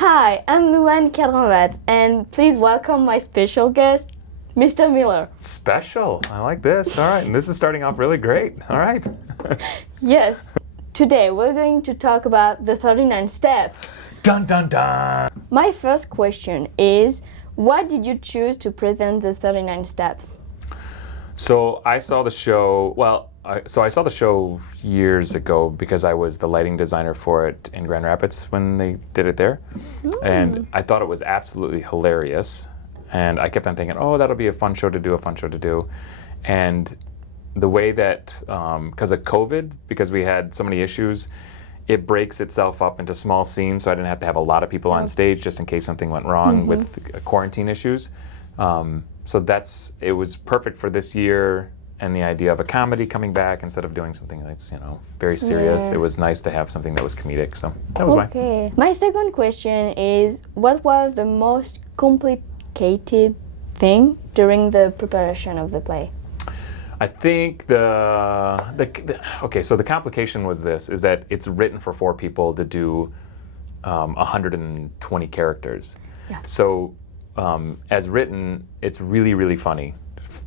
Hi, I'm Luan Cadranvat, and please welcome my special guest, Mr. Miller. Special. I like this. All right. And this is starting off really great. All right. Yes. Today we're going to talk about the 39 steps. Dun, dun, dun. My first question is, why did you choose to present the 39 steps? So I saw the show, I saw the show years ago because I was the lighting designer for it in Grand Rapids when they did it there. And I thought it was absolutely hilarious. And I kept on thinking, oh, that'll be a fun show to do, And the way that, because of COVID, because we had so many issues, it breaks itself up into small scenes, so I didn't have to have a lot of people on stage just in case something went wrong with quarantine issues. So it was perfect for this year, and the idea of a comedy coming back instead of doing something that's, very serious. Yeah. It was nice to have something that was comedic, so that was why. Okay. My second question is, what was the most complicated thing during the preparation of the play? I think so the complication was is that it's written for 4 people to do 120 characters. Yeah. So as written, it's really, really funny.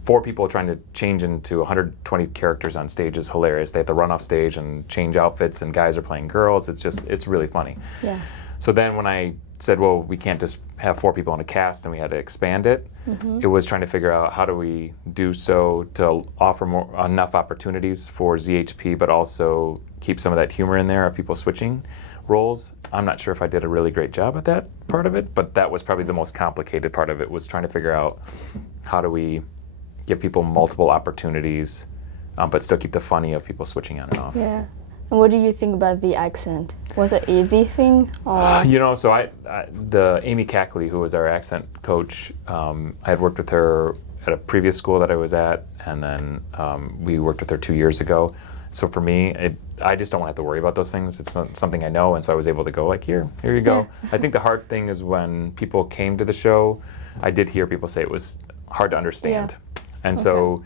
4 people trying to change into 120 characters on stage is hilarious. They have to run off stage and change outfits, and guys are playing girls. It's really funny. Yeah. So then when I said, well, we can't just have 4 people in a cast and we had to expand it, it was trying to figure out how do we do so to offer enough opportunities for ZHP, but also keep some of that humor in there of people switching roles. I'm not sure if I did a really great job at that part of it, but that was probably the most complicated part of it, was trying to figure out how do we give people multiple opportunities, but still keep the funny of people switching on and off. Yeah. And what do you think about the accent? Was it easy thing? Or? So the Amy Cackley, who was our accent coach, I had worked with her at a previous school that I was at, and then we worked with her 2 years ago. So for me, I just don't have to worry about those things. It's not something I know, and so I was able to go like, here you go. Yeah. I think the hard thing is when people came to the show, I did hear people say it was hard to understand. Yeah. And so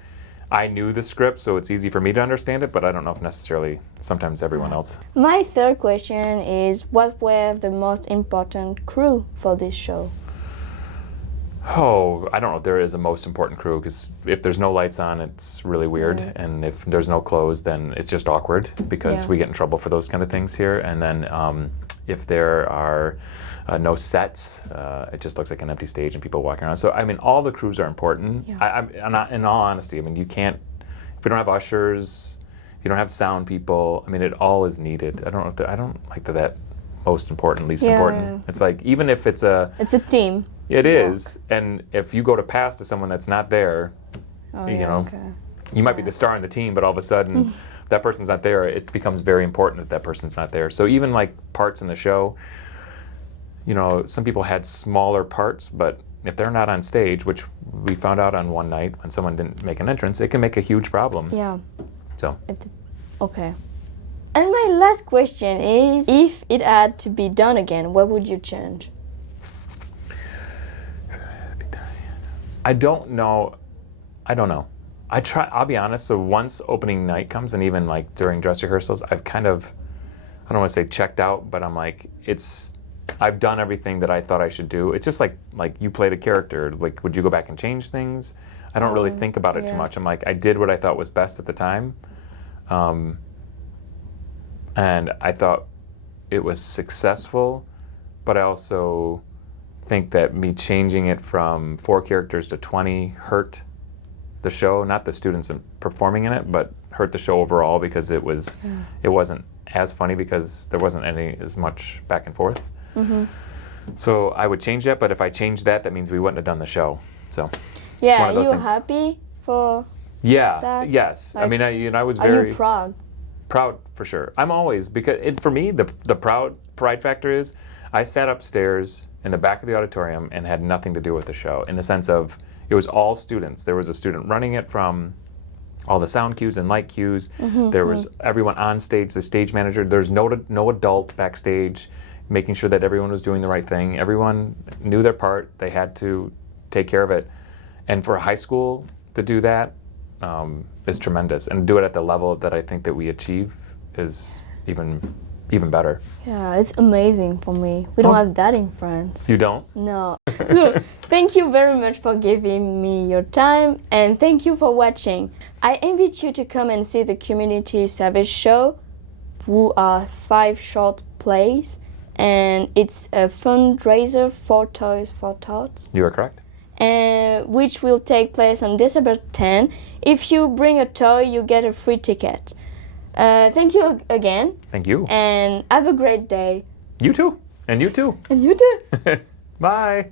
I knew the script, so it's easy for me to understand it, but I don't know if necessarily sometimes everyone else. My third question is, what were the most important crew for this show? Oh, I don't know if there is a most important crew, because if there's no lights on, it's really weird. And if there's no clothes, then it's just awkward, because we get in trouble for those kind of things here. And then if there are no sets, it just looks like an empty stage and people walking around. So, I mean, all the crews are important. Yeah. In all honesty, I mean, you can't, if you don't have ushers, if you don't have sound people, I mean, it all is needed. I don't like that most important, least important. It's like, even if it's a team. It is, and if you go to pass to someone that's not there, you might be the star on the team, but all of a sudden that person's not there. It becomes very important that person's not there. So even like parts in the show, some people had smaller parts, but if they're not on stage, which we found out on one night when someone didn't make an entrance, it can make a huge problem. Yeah. So. Okay. And my last question is, if it had to be done again, what would you change? I don't know. I'll be honest, so once opening night comes, and even like during dress rehearsals, I've kind of, I don't want to say checked out, but I'm like, I've done everything that I thought I should do. It's just like you played a character, like, would you go back and change things? I don't really think about it too much. I'm like, I did what I thought was best at the time. And I thought it was successful, but I also think that me changing it from 4 characters to 20 hurt the show, not the students performing in it, but hurt the show overall, because it wasn't as funny because there wasn't as much back and forth. So I would change that, but if I changed that means we wouldn't have done the show. So yeah, are you happy for that? Yes. Like, I mean, I was very... Are you proud? Proud, for sure. I'm always, because for me, the pride factor is, I sat upstairs in the back of the auditorium and had nothing to do with the show, in the sense of it was all students. There was a student running it from all the sound cues and light cues. There was everyone on stage, the stage manager. There's no adult backstage, making sure that everyone was doing the right thing. Everyone knew their part. They had to take care of it. And for a high school to do that is tremendous. And do it at the level that I think that we achieve is even even better. Yeah, it's amazing for me. We don't Oh. have that in France. You don't? No. So, thank you very much for giving me your time and thank you for watching. I invite you to come and see the community service show, who are 5 short plays, and it's a fundraiser for Toys for Tots, You are correct. and which will take place on December 10. If you bring a toy, you get a free ticket. Thank you again, Thank you. and have a great day. You too. And you too. And you too. Bye.